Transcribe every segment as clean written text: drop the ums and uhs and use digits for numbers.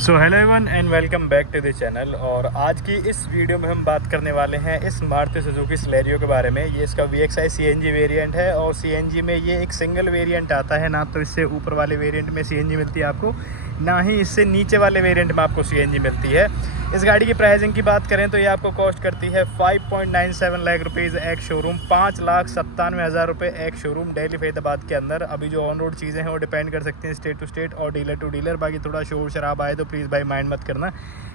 So hello everyone and welcome back to the channel. और आज की इस वीडियो में हम बात करने वाले हैं इस मारुति सुजुकी सिलेरियो के बारे में। ये इसका VXI CNG वेरिएंट है और CNG में ये एक सिंगल वेरिएंट आता है। ना तो इससे ऊपर वाले वेरिएंट में CNG मिलती है आपको, ना ही इससे नीचे वाले वेरिएंट में आपको CNG मिलती है। इस गाड़ी की प्राइसिंग की बात करें तो ये आपको कॉस्ट करती है 5.97 लाख रुपीज़ एक शोरूम, 5,97,000 रुपये एक शोरूम दिल्ली फैजाबाद के अंदर। अभी जो ऑन रोड चीज़ें हैं वो डिपेंड कर सकती हैं स्टेट टू स्टेट और डीलर टू डीलर। बाकी थोड़ा शोर शराब आए तो प्लीज़ भाई माइंड मत करना,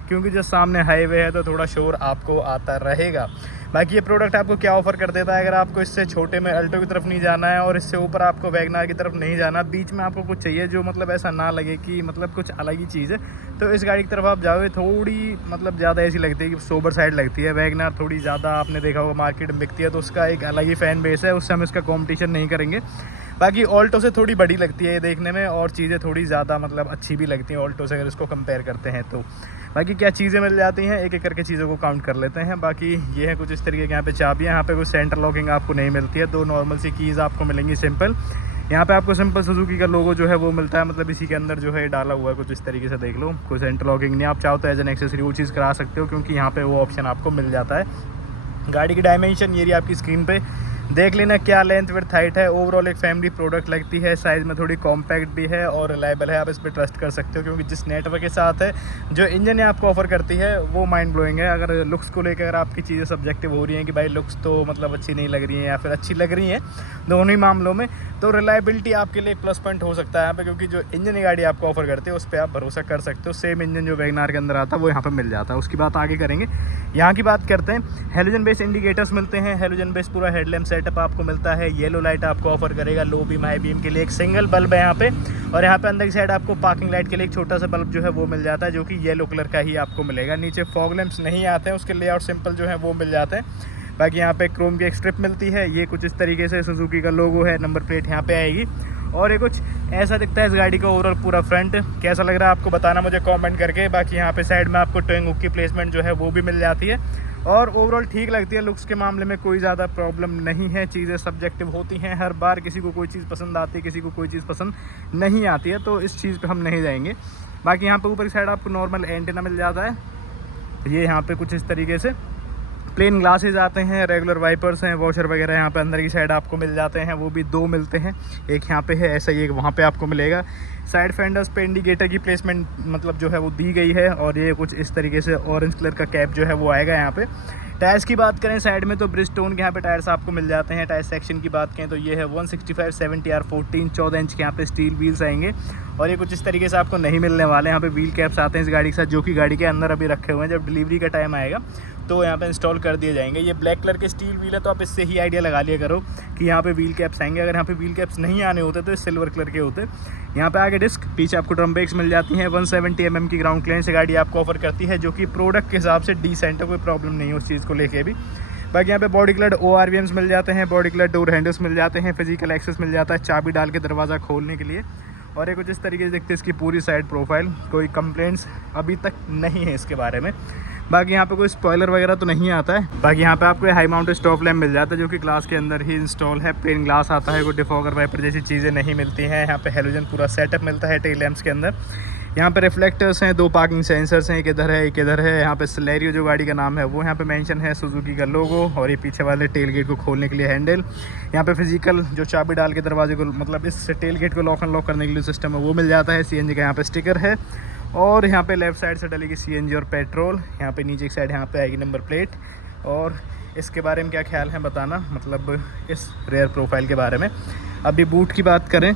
क्योंकि जो सामने हाईवे है तो थोड़ा शोर आपको आता रहेगा। बाकी ये प्रोडक्ट आपको क्या ऑफर कर देता है, अगर आपको इससे छोटे में अल्टो की तरफ नहीं जाना है और इससे ऊपर आपको वैगनार की तरफ नहीं जाना, बीच में आपको कुछ चाहिए जो मतलब ऐसा ना लगे कि मतलब कुछ अलग ही चीज़ है, तो इस गाड़ी की तरफ आप जाओगे। थोड़ी मतलब ज़्यादा ऐसी लगती है कि सोबर साइड लगती है। वैगनार थोड़ी ज़्यादा आपने देखा होगा मार्केट में बिकती है, तो उसका एक अलग ही फ़ैन बेस है, उससे हम इसका कॉम्पिटिशन नहीं करेंगे। बाकी ऑल्टो से थोड़ी बड़ी लगती है ये देखने में, और चीज़ें थोड़ी ज़्यादा मतलब अच्छी भी लगती हैं ऑल्टो से अगर इसको कंपेयर करते हैं तो। बाकी क्या चीज़ें मिल जाती हैं, एक एक करके चीज़ों को काउंट कर लेते हैं। बाकी ये है कुछ इस तरीके के यहाँ पे चाबियाँ, यहाँ पे कोई सेंटर लॉकिंग आपको नहीं मिलती है, 2 नॉर्मल सी कीज़ आपको मिलेंगी सिंपल। यहाँ पे आपको सिंपल सुजुकी का लोगो जो है वो मिलता है, मतलब इसी के अंदर जो है डाला हुआ है कुछ इस तरीके से, देख लो। कोई सेंटर लॉकिंग नहीं, आप चाहो तो एज एन एक्सेसरी वो चीज़ करा सकते हो, क्योंकि यहाँ पे वो ऑप्शन आपको मिल जाता है। गाड़ी की डायमेंशन ये रही आपकी स्क्रीन पे, देख लेना क्या लेंथ विड्थ हाइट है। ओवरऑल एक फैमिली प्रोडक्ट लगती है, साइज़ में थोड़ी कॉम्पैक्ट भी है और रिलायबल है, आप इस पर ट्रस्ट कर सकते हो, क्योंकि जिस नेटवर्क के साथ है, जो इंजन आपको ऑफर करती है वो माइंड ब्लोइंग है। अगर लुक्स को लेकर अगर आपकी चीज़ें सब्जेक्टिव हो रही हैं कि भाई लुक्स तो मतलब अच्छी नहीं लग रही हैं या फिर अच्छी लग रही हैं, दोनों ही मामलों में, तो रिलायबिलिटी आपके लिए एक प्लस पॉइंट हो सकता है यहाँ पे, क्योंकि जो इंजन गाड़ी आपको ऑफर करती है उस पर आप भरोसा कर सकते हो। सेम इंजन जो वैगनार के अंदर आता है वो यहाँ पर मिल जाता है, उसकी बात आगे करेंगे। यहाँ की बात करते हैं, हेलोजन बेस इंडिकेटर्स मिलते हैं, हेलोजन बेस पूरा हेडलैम्प सेटअप आपको मिलता है। येलो लाइट आपको ऑफर करेगा, लो बीम हाई बीम के लिए एक सिंगल बल्ब है यहाँ पे, और यहाँ पे अंदर की साइड आपको पार्किंग लाइट के लिए एक छोटा सा बल्ब जो है वो मिल जाता है, जो कि येलो कलर का ही आपको मिलेगा। नीचे फॉग लैंप्स नहीं आते हैं, उसके लेआउट सिंपल जो है वो मिल जाते हैं। बाकी यहाँ पे क्रोम की एक स्ट्रिप मिलती है, ये कुछ इस तरीके से सुजुकी का लोगो है, नंबर प्लेट यहाँ पे आएगी, और ये कुछ ऐसा दिखता है इस गाड़ी का ओवरऑल पूरा फ्रंट। कैसा लग रहा है आपको बताना मुझे कमेंट करके। बाकी यहाँ पे साइड में आपको टोइंग हुक की प्लेसमेंट जो है वो भी मिल जाती है, और ओवरऑल ठीक लगती है। लुक्स के मामले में कोई ज़्यादा प्रॉब्लम नहीं है, चीज़ें सब्जेक्टिव होती हैं हर बार, किसी को कोई चीज़ पसंद आती है, किसी को कोई चीज़ पसंद नहीं आती है, तो इस चीज़ पे हम नहीं जाएंगे। बाकी यहाँ पे ऊपर की साइड आपको नॉर्मल एंटीना मिल जाता है, ये यहाँ पे कुछ इस तरीके से प्लेन ग्लासेस आते हैं, रेगुलर वाइपर्स हैं, वॉशर वगैरह यहाँ पे अंदर की साइड आपको मिल जाते हैं, वो भी 2 मिलते हैं, एक यहाँ पे है ऐसा ही, एक वहाँ पे आपको मिलेगा। साइड फेंडर्स पे इंडिकेटर की प्लेसमेंट मतलब जो है वो दी गई है, और ये कुछ इस तरीके से ऑरेंज कलर का कैप जो है वो आएगा यहाँ पे। टायर्स की बात करें साइड में तो ब्रिजस्टोन के यहाँ पे टायर्स आपको मिल जाते हैं। टायर सेक्शन की बात करें तो ये है 165/70R14, 14 इंच के यहाँ पे स्टील व्हील्स आएंगे, और ये कुछ इस तरीके से आपको नहीं मिलने वाले। यहाँ पे व्हील कैप्स आते हैं इस गाड़ी के साथ, जो कि गाड़ी के अंदर अभी रखे हुए हैं, जब डिलीवरी का टाइम आएगा तो यहाँ पे इंस्टॉल कर दिए जाएंगे। ये ब्लैक कलर के स्टील व्हील है, तो आप इससे ही आइडिया लगा लिया करो कि यहाँ पे व्हील कैप्स आएंगे। अगर यहाँ पे व्हील कैप्स नहीं आने होते तो सिल्वर कलर के होते। यहाँ पे आगे डिस्क, पीछे आपको ड्रम ब्रेक्स मिल जाती हैं। 170 mm की ग्राउंड क्लियरेंस से गाड़ी आपको ऑफर करती है, जो कि प्रोडक्ट के हिसाब से डिसेंट है, कोई प्रॉब्लम नहीं है उस चीज़ को लेके भी। बाकी यहाँ पे बॉडी कलर ORVMs मिल जाते हैं, बॉडी कलर डोर हैंडल्स मिल जाते हैं, फिजिकल एक्सेस मिल जाता है चाबी डाल के दरवाज़ा खोलने के लिए, और ये कुछ इस तरीके से दिखते हैं इसकी पूरी साइड प्रोफाइल। कोई कंप्लेंट्स अभी तक नहीं है इसके बारे में। बाकी यहाँ पे कोई स्पॉइलर वगैरह तो नहीं आता है। बाकी यहाँ पे आपको हाई माउंटेड स्टॉप लैम्प मिल जाता है, जो कि ग्लास के अंदर ही इंस्टॉल है। प्लेन ग्लास आता है, कोई डिफॉगर वाइपर जैसी चीज़ें नहीं मिलती हैं। यहाँ पे हेलोजन पूरा सेटअप मिलता है टेल लैम्प्स के अंदर। यहाँ पे रिफ्लेक्टर्स हैं, 2 पार्किंग सेंसर्स हैं, एक इधर है एक इधर है। यहाँ पे सिलेरियो जो गाड़ी का नाम है वो यहाँ पे मेंशन है, सुजुकी का लोगो, और ये पीछे वाले टेल गेट को खोलने के लिए हैंडल। यहाँ पे फिजिकल जो चाबी डाल के दरवाजे को मतलब इस टेल गेट को लॉक अनलॉक करने के लिए सिस्टम है वो मिल जाता है। CNG का यहाँ पे स्टिकर है, और यहाँ पे लेफ्ट साइड से डलेगी CNG और पेट्रोल। यहाँ पे नीचे की साइड यहाँ पे आएगी नंबर प्लेट। और इसके बारे में क्या ख्याल है बताना, मतलब इस रेयर प्रोफाइल के बारे में। अभी बूट की बात करें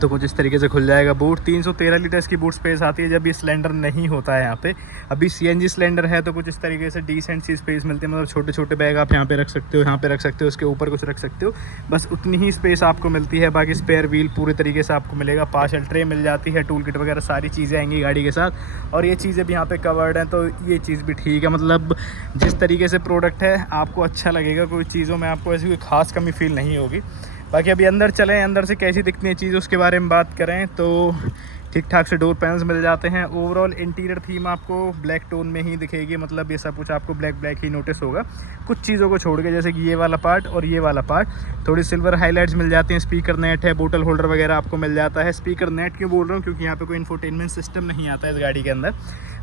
तो कुछ इस तरीके से खुल जाएगा बूट। 313 लीटर्स की बूट स्पेस आती है जब ये सिलेंडर नहीं होता है यहाँ पे। अभी CNG सिलेंडर है तो कुछ इस तरीके से डिसेंट सी स्पेस मिलती है, मतलब छोटे छोटे बैग आप यहाँ पे रख सकते हो, यहाँ पे रख सकते हो, उसके ऊपर कुछ रख सकते हो, बस उतनी ही स्पेस आपको मिलती है। बाकी स्पेयर व्हील पूरे तरीके से आपको मिलेगा, पार्सल ट्रे मिल जाती है, टूल किट वगैरह सारी चीज़ें आएंगी गाड़ी के साथ, और ये चीज़ें भी यहाँ पे कवर्ड हैं, तो ये चीज़ भी ठीक है। मतलब जिस तरीके से प्रोडक्ट है आपको अच्छा लगेगा, कोई चीज़ों में आपको ऐसी कोई खास कमी फील नहीं होगी। बाकी अभी अंदर चलें, अंदर से कैसी दिखती है चीज़ उसके बारे में बात करें तो ठीक ठाक से डोर पैनल्स मिल जाते हैं। ओवरऑल इंटीरियर थीम आपको ब्लैक टोन में ही दिखेगी, मतलब ये सब कुछ आपको ब्लैक ही नोटिस होगा, कुछ चीज़ों को छोड़ के, जैसे कि ये वाला पार्ट और ये वाला पार्ट थोड़ी सिल्वर हाईलाइट्स मिल जाते हैं। स्पीकर नेट है, बोतल होल्डर वगैरह आपको मिल जाता है। स्पीकर नेट क्यों बोल रहा हूँ, क्योंकि यहाँ पे कोई इंफोटेनमेंट सिस्टम नहीं आता है इस गाड़ी के अंदर।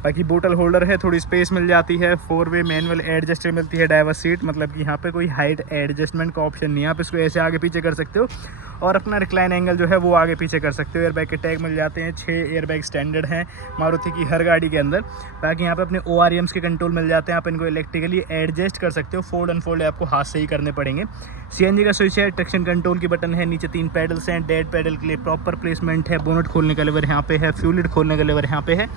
बाकी बोतल होल्डर है, थोड़ी स्पेस मिल जाती है। 4-वे मैनुअल एडजस्टर मिलती है। ड्राइवर सीट, मतलब कि यहाँ पे कोई हाइट एडजस्टमेंट का ऑप्शन नहीं है, आप इसको ऐसे आगे पीछे कर सकते हो और अपना रिक्लाइन एंगल जो है वो आगे पीछे कर सकते हो। एयरबैग के टैग मिल जाते हैं, 6 एयरबैग स्टैंडर्ड हैं मारुति की हर गाड़ी के अंदर। बाकी यहाँ पे अपने ORMs के कंट्रोल मिल जाते हैं, आप इनको इलेक्ट्रिकली एडजस्ट कर सकते हो। फोल्ड अनफोल्ड आपको हाथ से ही करने पड़ेंगे। CNG का स्विच है, ट्रैक्शन कंट्रोल की बटन है, नीचे 3 पैडल्स हैं। डेड पैडल के लिए प्रॉपर प्लेसमेंट है। बोनट खोलने का लेवर यहाँ पे है, फ्यूल लिड खोलने का लेवर यहाँ पे है।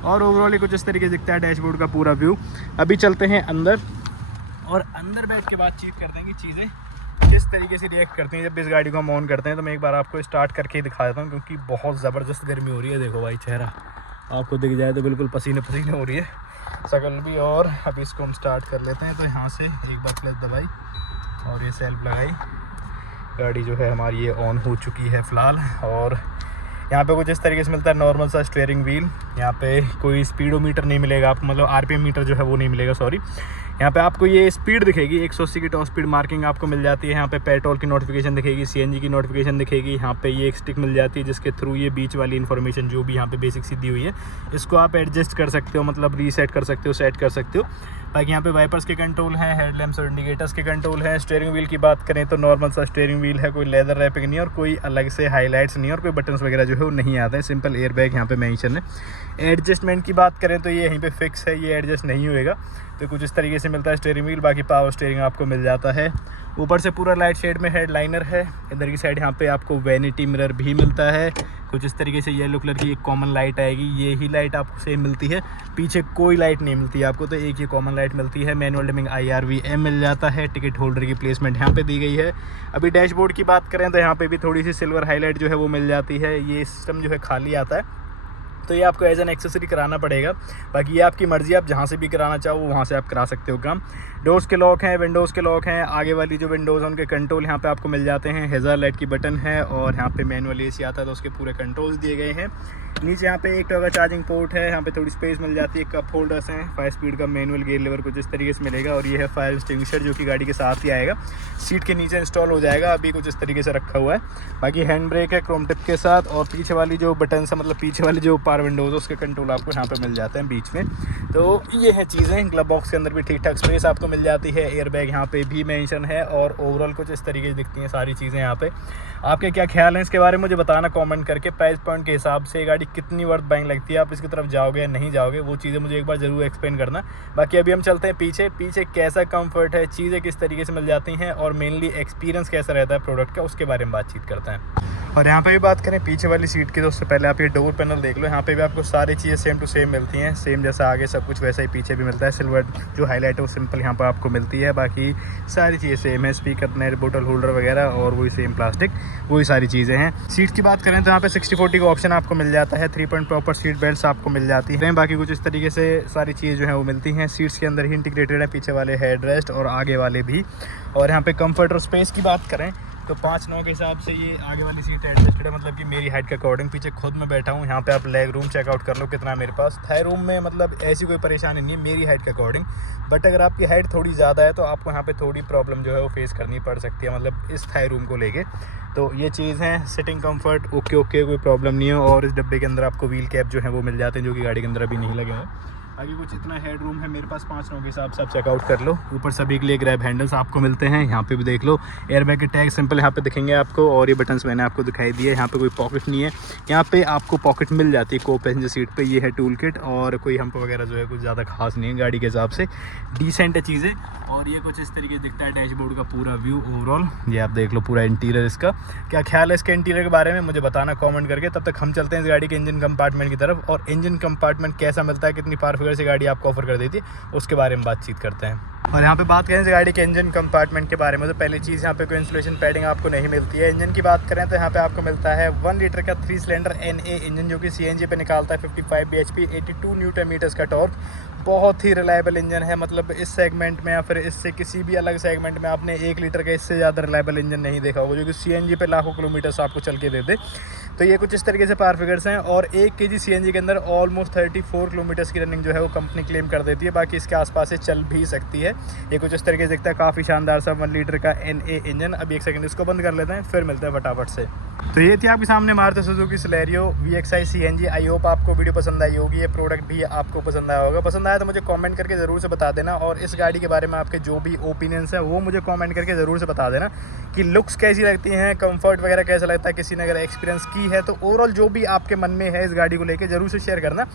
और ओवरऑल कुछ इस तरीके से दिखता है डैशबोर्ड का पूरा व्यू। अभी चलते हैं अंदर और अंदर बैठ के बातचीत करते हैं कि चीज़ें किस तरीके से रिएक्ट करती हैं जब इस गाड़ी को हम ऑन करते हैं। तो मैं एक बार आपको स्टार्ट करके ही दिखा देता हूँ, क्योंकि बहुत ज़बरदस्त गर्मी हो रही है। देखो भाई, चेहरा आपको दिख जाए तो बिल्कुल पसीने पसीने हो रही है शकल भी। और अभी इसको हम स्टार्ट कर लेते हैं। तो यहाँ से एक बार क्लच दबाई और ये सेल्फ लगाई, गाड़ी जो है हमारी ये ऑन हो चुकी है फ़िलहाल। और यहाँ पे कुछ इस तरीके से मिलता है नॉर्मल सा स्टीयरिंग व्हील। यहाँ पे कोई स्पीडोमीटर नहीं मिलेगा आपको, मतलब RPM मीटर जो है वो नहीं मिलेगा, सॉरी। यहाँ पे आपको ये स्पीड दिखेगी, 180 की टॉप स्पीड मार्किंग आपको मिल जाती है। यहाँ पे पेट्रोल की नोटिफिकेशन दिखेगी, CNG की नोटिफिकेशन दिखेगी। यहाँ पे ये एक स्टिक मिल जाती है जिसके थ्रू ये बीच वाली इन्फॉर्मेशन जो भी यहाँ पे बेसिक सी दी हुई है, इसको आप एडजस्ट कर सकते हो, मतलब रीसेट कर सकते हो, सेट कर सकते हो। बाकी यहाँ पे वाइपर्स के कंट्रोल हैं, हेडलैम्प्स और इंडिकेटर्स के कंट्रोल हैं। स्टीयरिंग व्हील की बात करें तो नॉर्मल सा स्टीयरिंग व्हील है, कोई लेदर रैपिंग नहीं है और कोई अलग से हाईलाइट्स नहीं है और कोई बटन्स वगैरह जो है वो नहीं आते हैं। सिंपल एयरबैग यहाँ पे मेंशन है। एडजस्टमेंट की बात करें तो ये यहीं पे फिक्स है, ये एडजस्ट नहीं होएगा। तो कुछ इस तरीके से मिलता है स्टीयरिंग व्हील। बाकी पावर स्टीयरिंग आपको मिल जाता है। ऊपर से पूरा लाइट शेड में हेडलाइनर है। इधर की साइड यहाँ पे आपको वैनिटी मिरर भी मिलता है। कुछ इस तरीके से येलो कलर की एक कॉमन लाइट आएगी, ये ही लाइट आपको सेम मिलती है। पीछे कोई लाइट नहीं मिलती है आपको, तो एक ही कॉमन लाइट मिलती है। मैनुअल डिमिंग IRVM मिल जाता है। टिकट होल्डर की प्लेसमेंट यहाँ पे दी गई है। अभी डैशबोर्ड की बात करें तो यहाँ पे भी थोड़ी सी सिल्वर हाईलाइट जो है वो मिल जाती है। ये सिस्टम जो है खाली आता है, तो ये आपको एज एन एक्सेसरी कराना पड़ेगा। बाकी ये आपकी मर्ज़ी, आप जहाँ से भी कराना चाहो वहाँ से आप करा सकते हो काम। डोर्स के लॉक हैं, विंडोज़ के लॉक हैं। आगे वाली जो विंडोज़ हैं उनके कंट्रोल यहाँ पे आपको मिल जाते हैं। हेज़र लाइट की बटन है और यहाँ पे मैनुअल AC आता है, तो उसके पूरे कंट्रोल्स दिए गए हैं। नीचे यहाँ पे एक टॉगल चार्जिंग पोर्ट है, यहाँ पे थोड़ी स्पेस मिल जाती है। कप होल्डर्स हैं, 5 स्पीड का मैनुअल गियर लीवर कुछ इस तरीके से मिलेगा। और ये है फायर एक्सटिंग्विशर जो कि गाड़ी के साथ ही आएगा, सीट के नीचे इंस्टॉल हो जाएगा। अभी कुछ इस तरीके से रखा हुआ है। बाकी हैंड ब्रेक है क्रोम टिप के साथ। और पीछे वाली जो बटन है, मतलब पीछे वाली जो पावर विंडोज़ है उसके कंट्रोल आपको यहाँ पे मिल जाते हैं बीच में। तो ये है चीज़ें। ग्लव बॉक्स के अंदर भी ठीक ठाक स्पेस आपको मिल जाती है। एयरबैग यहाँ पे भी मेंशन है। और ओवरऑल कुछ इस तरीके से दिखती हैं सारी चीज़ें यहाँ पे। आपके क्या ख्याल हैं इसके बारे में मुझे बताना कमेंट करके। प्राइस पॉइंट के हिसाब से गाड़ी कितनी वर्थ बाइंग लगती है, आप इसकी तरफ जाओगे या नहीं जाओगे, वो चीज़ें मुझे एक बार ज़रूर एक्सप्लेन करना। बाकी अभी हम चलते हैं पीछे कैसा कंफर्ट है, चीज़ें किस तरीके से मिल जाती हैं और मेनली एक्सपीरियंस कैसा रहता है प्रोडक्ट का, उसके बारे में बातचीत करते हैं। और यहाँ पे भी बात करें पीछे वाली सीट की, तो उससे पहले आप ये डोर पैनल देख लो। यहाँ पे भी आपको सारी चीज़ें सेम टू सेम मिलती हैं। सेम जैसा आगे सब कुछ वैसा ही पीछे भी मिलता है। सिल्वर जो हाईलाइट है वो सिंपल यहाँ पर आपको मिलती है। बाकी सारी चीज़ें सेम है, स्पीकर नेट बोतल होल्डर वगैरह और वही सेम प्लास्टिक, वही सारी चीज़ें हैं। सीट की बात करें तो यहाँ पे 60-40 का ऑप्शन आपको मिल जाता है। 3 पॉइंट प्रॉपर सीट बेल्ट आपको मिल जाती हैं। बाकी कुछ इस तरीके से सारी चीज़ें जो है वो मिलती हैं। सीट्स के अंदर ही इंटीग्रेटेड है, पीछे वाले हेड रेस्ट और आगे वाले भी। और यहाँ पे कंफर्ट और स्पेस की बात करें तो 5-9 के हिसाब से ये आगे वाली सीट एडजस्टेड है, मतलब कि मेरी हाइट के अकॉर्डिंग। पीछे खुद मैं बैठा हूँ, यहाँ पे आप लेग रूम चेकआउट कर लो कितना है मेरे पास। थाई रूम में मतलब ऐसी कोई परेशानी नहीं है मेरी हाइट के अकॉर्डिंग। बट अगर आपकी हाइट थोड़ी ज़्यादा है तो आपको यहाँ पे थोड़ी प्रॉब्लम जो है वो फेस करनी पड़ सकती है, मतलब इस थाई रूम को लेके। तो ये चीज़ है। सिटिंग कंफर्ट ओके कोई प्रॉब्लम नहीं है। और इस डब्बे के अंदर आपको व्हील कैप जो है वो मिल जाते हैं, जो कि गाड़ी के अंदर अभी नहीं लगे हैं। आगे कुछ इतना हेड रूम है मेरे पास, 5-9 के हिसाब से आप चेकआउट कर लो। ऊपर सभी के लिए ग्रैब हैंडल्स आपको मिलते हैं, यहाँ पे भी देख लो। एयरबैग के टैग सिंपल यहाँ पे दिखेंगे आपको। और ये बटन्स मैंने आपको दिखाई दिए। यहाँ पे कोई पॉकेट नहीं है, यहाँ पे आपको पॉकेट मिल जाती है को पैसेंजर सीट पे। ये है टूल किट और कोई हम्प वगैरह जो है कुछ ज़्यादा खास नहीं है गाड़ी के हिसाब से, डिसेंट है चीज़ें। और ये कुछ इस तरीके से दिखता है डैशबोर्ड का पूरा व्यू ओवरऑल। ये आप देख लो पूरा इंटीरियर इसका। क्या ख्याल है इसके इंटीरियर के बारे में मुझे बताना कमेंट करके। तब तक हम चलते हैं इस गाड़ी के इंजन कंपार्टमेंट की तरफ। और इंजन कंपार्टमेंट कैसा मिलता है, कितनी पावर फिगर से गाड़ी आपको ऑफर कर देती है, उसके बारे में बातचीत करते हैं। और यहाँ पे बात करें इस गाड़ी के इंजन कंपार्टमेंट के बारे में, तो पहली चीज़ यहाँ पे कोई इंसुलेशन पैडिंग आपको नहीं मिलती है। इंजन की बात करें तो यहाँ पे आपको मिलता है 1 लीटर का 3 सिलेंडर NA इंजन, जो कि CNG पे निकालता है 55 bhp 82 न्यूटन मीटर्स का टॉर्क। बहुत ही रिलायबल इंजन है, मतलब इस सेगमेंट में या फिर इससे किसी भी अलग सेगमेंट में आपने 1 लीटर का इससे ज़्यादा रिलायबल इंजन नहीं देखा होगा, जो कि CNG पे लाखों किलोमीटर्स आपको चल के दे दे। तो ये कुछ इस तरीके से पावर फिगर्स हैं। और 1 kg CNG के अंदर ऑलमोस्ट 34 किलोमीटर्स की रनिंग जो है वो कंपनी क्लेम कर देती है, बाकी इसके आसपास से चल भी सकती है। ये कुछ इस तरीके से दिखता है, काफ़ी शानदार सा 1 लीटर का NA इंजन। अभी एक सेकंड इसको बंद कर लेते हैं, फिर मिलते हैं फटाफट से। तो ये थी आपके सामने Maruti Suzuki Celerio VXI CNG। I hope आपको वीडियो पसंद आई होगी, ये प्रोडक्ट भी आपको पसंद आया होगा। पसंद आया तो मुझे कमेंट करके ज़रूर से बता देना, और इस गाड़ी के बारे में आपके जो भी ओपिनियंस है वो मुझे कमेंट करके ज़रूर से बता देना कि लुक्स कैसी लगती हैं, कंफर्ट वगैरह कैसा लगता है, किसी ने अगर एक्सपीरियंस की है तो ओवरऑल जो भी आपके मन में है इस गाड़ी को लेकर ज़रूर से शेयर करना।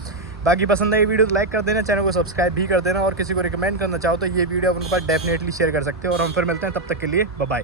बाकी पसंद आई वीडियो तो लाइक कर देना, चैनल को सब्सक्राइब भी कर देना, और किसी को रिकमेंड करना चाहो तो ये वीडियो आप उनके पास डेफिनेटली शेयर कर सकते हो। और हम फिर मिलते हैं, तब तक के लिए बाय बाय।